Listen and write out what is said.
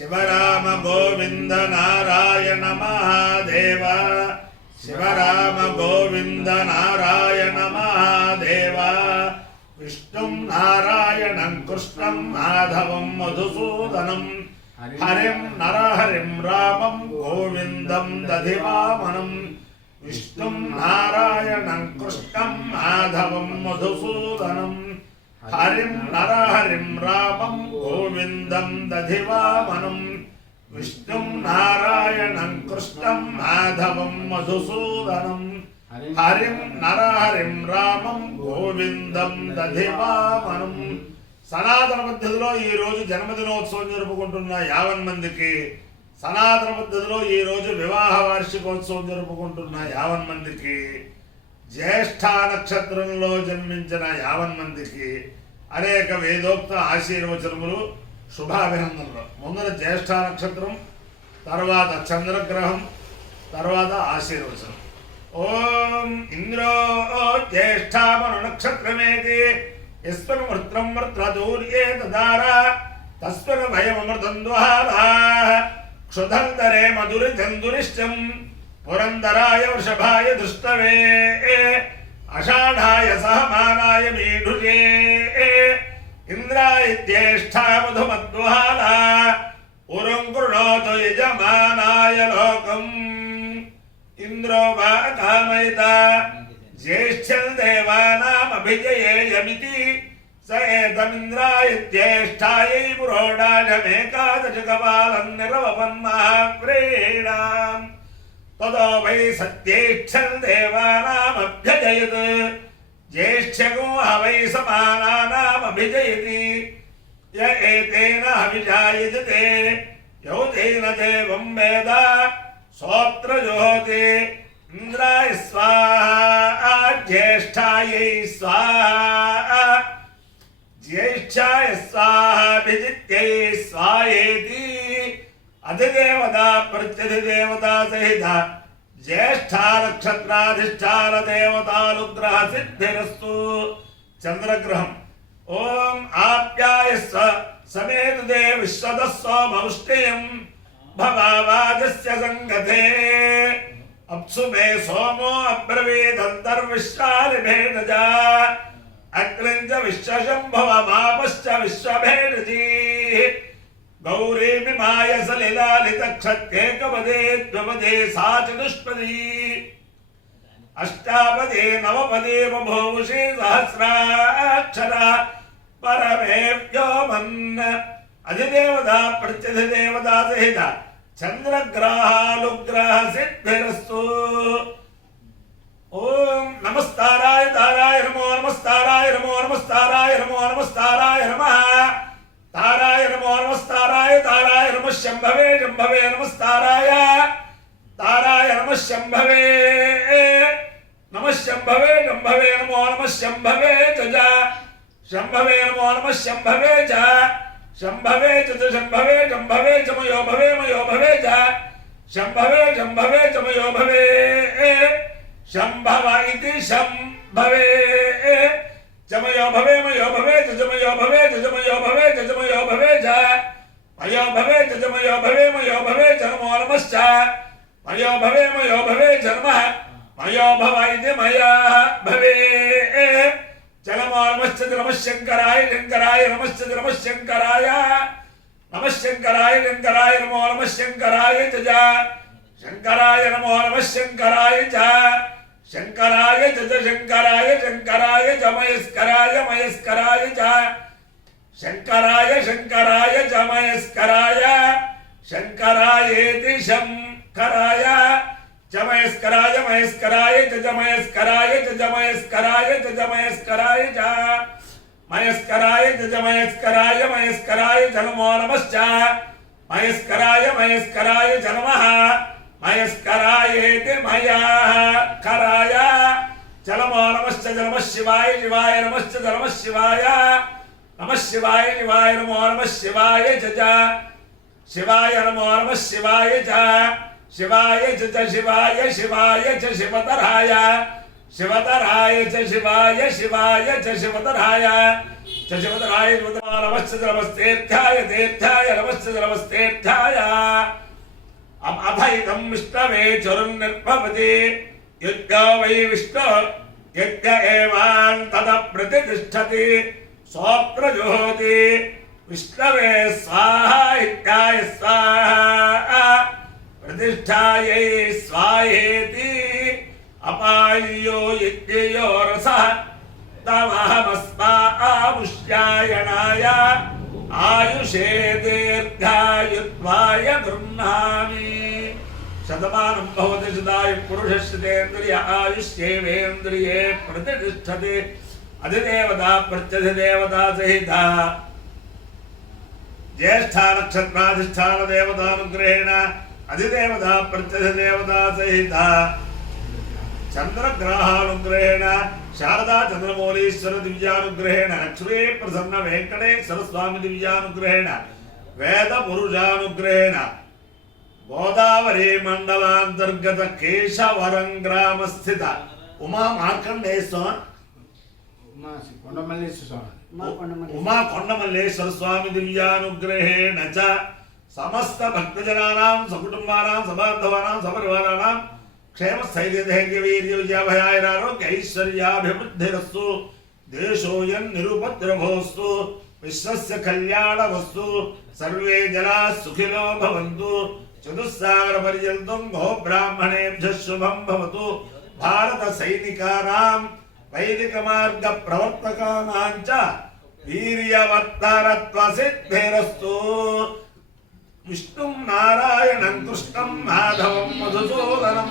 శివరామ గోవింద నారాయణ మహాదేవ శివరామ గోవింద నారాయణ మహాదేవ విష్ణుం నారాయణం కృష్ణం మాధవం మధుసూదనం హరిం నరహరిం రామం గోవిందం దధివామనం విష్ణుం నారాయణం కృష్ణం మాధవం మధుసూదనం హరిం నరహరిం రామం గోవిందం దధివామనం విష్ణుం నారాయణం కృష్ణం మాధవం మధుసూదనం హరిం నరహరిం రామం గోవిందం దధివామనం. సనాతన పద్ధతిలో ఈరోజు జన్మదినోత్సవం జరుపుకుంటున్న 50 మందికి, సనాతన పద్ధతిలో ఈరోజు వివాహ వార్షికోత్సవం జరుపుకుంటున్న 50 మందికి, జ్యేష్ఠ నక్షత్రంలో జన్మించిన 50 మందికి అనేక వేదోక్త ఆశీర్వచనములు, శుభాభినందనలు. ముందర జ్యేష్ఠ నక్షత్రం, తర్వాత చంద్రగ్రహం, తర్వాత ఆశీర్వచనం. ఓం ఇంద్రో జ్యేష్ఠామను నక్షత్రమేతి యస్మిన్ వృత్రం వృత్రదూర్యే దదార తస్మిన్ భయమృతం దుహాలా క్షుధంతరే మధురి చందురిష్టం పురందరాయ వృషభాయ దృష్టవే అషాఢాయ సహమానాయ మీఢుజే ఇంద్రాయ జ్యేష్ఠా మధుమద్వాల పురం కృణోతు యజమానాయ లోకం. ఇంద్రో వా కామయత జ్యేష్ఠం దేవానామభిజయేయమితి స ఏతమింద్రాయ జ్యేష్ఠాయై పురోడాశమేకాదశకపాలం నిర్వపన్మహావ్రీడాం తదో వై సత్యేచ్ఛం దేవానామభ్యజయత్ జ్యేష్ఠ్యగో హవై సమానానామభిజయతి య ఏతేన హవిషాయజతే యౌ తేన దేవం వేద సోత్ర జోహతే ఇంద్రాయ స్వాహా జ్యేష్ఠాయై స్వాహా జ్యేష్ఠాయ స్వాహాభిజిత్యై స్వాయేతి. అధిదేవతా ప్రత్యధిదేవతా సహిత జ్యేష్ఠ నక్షత్రాధిష్టాన దేవతానుగ్రహ సిద్ధిరస్తు. చంద్రగ్రహం. ఓం ఆప్యాయస్వ సమేతుదే విశ్వదస్సోమౌష్ణ్యం భవావాజస్య సంగతే అప్సు మే సోమో అబ్రవీదంతర్విశ్వాలిభేనజా అగ్నించ విశ్వశంభవమాపశ్చ విశ్వభేనజీ గౌరీమిమాయ సలిలాలితక్షత్యేకపదే ద్విపదే సా చతుష్పదీ అష్టాపదే నవపదే బభూషి సహస్రాక్షర పరమే వ్యోమన్. అధిదేవతా ప్రత్యధిదేవతా సహిత చంద్రగ్రహాలుగ్రహ సిద్ధిరస్తు. ఓం నమస్తారాయ తారాయ నమో నమస్తారాయ నమో నమస్తారాయ నమో నమస్తారాయ నమః తారాయ నమో నమస్తారాయ తారాయ నమః శంభవే శంభవే నమస్తారాయ తారాయ నమః శంభవే నమః శంభవే శంభవే నమో నమః శంభవే చ శంభవే నమో నమః శంభవే చ శంభవే చ శంభవే శంభవే చ మయో భవే మయో భవే చ శంభవే శంభవే చ మయో భవే శంభవ ఇతి శంభవే జమయో భవే మయో భవే జమయో భవే జమయో భవే జమయో భవే జ మయో భవే జమయో భవే మయో భవే జనమో నమశ్చ మయో భవే మయో భవే జన్మ మయో భవ ఇది మయా భవే జనమో నమశ్చ నమః శంకరాయ శంకరాయ నమశ్చ నమః శంకరాయ నమః శంకరాయ శంకరాయ నమో నమః శంకరాయ చ శంకరాయ నమో నమః శంకరాయ చ శంకరాయ చ శంకరాయ శంకరాయ చ మయస్కరాయ మయస్కరాయ చ శంకరాయ శంకరాయ చ మయస్కరాయ శంకరాయేతి శంకరాయ చ మయస్కరాయ మయస్కరాయ చ మయస్కరాయ చ మయస్కరాయ చ మయస్కరాయ చ మయస్కరాయ చ మయస్కరాయ మయస్కరాయ చ నమో నమశ్చ మయస్కరాయ మయస్కరాయ చ నమః మయస్కరాయేతి మయా కరాయ చలమో నమశ్చ నమః శివాయ శివాయ నమశ్చ నమః శివాయ నమః శివాయ శివాయ నమో నమః శివాయ చ శివాయ నమో నమః శివాయ చ శివాయ చ శివాయ శివాయ చ శివతరాయ శివతరాయ చ శివాయ శివాయ చ శివతరాయ शशिवदनाय नमस्तेर्थ्याय तीर्थ्याय नमस्तेर्थ्याय अभयितं विष्णवे चरुर्निर्भवति यज्ञो वै विष्णु यज्ञ एवान् तदप्रतिष्ठति स्वप्रजुहोति विष्णवे स्वाहा इत्याय स्वाहा प्रतिष्ठायै स्वाहेति अपायो यज्ञयो रसः तमहमस्मामुष्यायणाय आयुषे दीर्घायुत्वाय गृह्णामि शतमानं भवति शताय पुरुषस्येन्द्रिय आयुष्येवेन्द्रिये प्रतिष्ठति अधिदेवता प्रत्यधिदेवता सहिता ज्येष्ठा नक्षत्राधिष्ठान देवतानुग्रहेण अधिदेवता प्रत्यधिदेवता सहिता चंद्रग्रहानुग्रहेण शारदा चंद्रमौलीश्वर दिव्यानुग्रहेण लक्ष्मी प्रसन्न वेंकटेश्वर स्वामी दिव्यानुग्रहेण वेद पुरुषानुग्रहेण गोदावरी मंडलांतर्गत केशवरं ग्राम स्थित उमा मार्कंडेय उमा कोंडमल्लेश्वर स्वामी दिव्यानुग्रहेण च समस्त भक्तजनानां सकुटुंबानां सबान्धवानां सपरिवाराणां क्षेम स्थैर्य धैर्य वीर्य विजयाभयारोग्य ऐश्वर्याभिवृद्धिरस्तु देशोऽयं निरुपद्रवोऽस्तु विश्वस्य कल्याणमस्तु सर्वे जनाः सुखिनो भवन्तु चतुस्सागर पर्यन्तं गो ब्राह्मणेभ्यः शुभं भवतु भारत सैनिकानां वैदिक मार्ग प्रवर्तकानां च वीर्यवर्धनत्व सिद्धिरस्तु विष्णुं नारायणं कृष्णं माधवं मधुसूदनं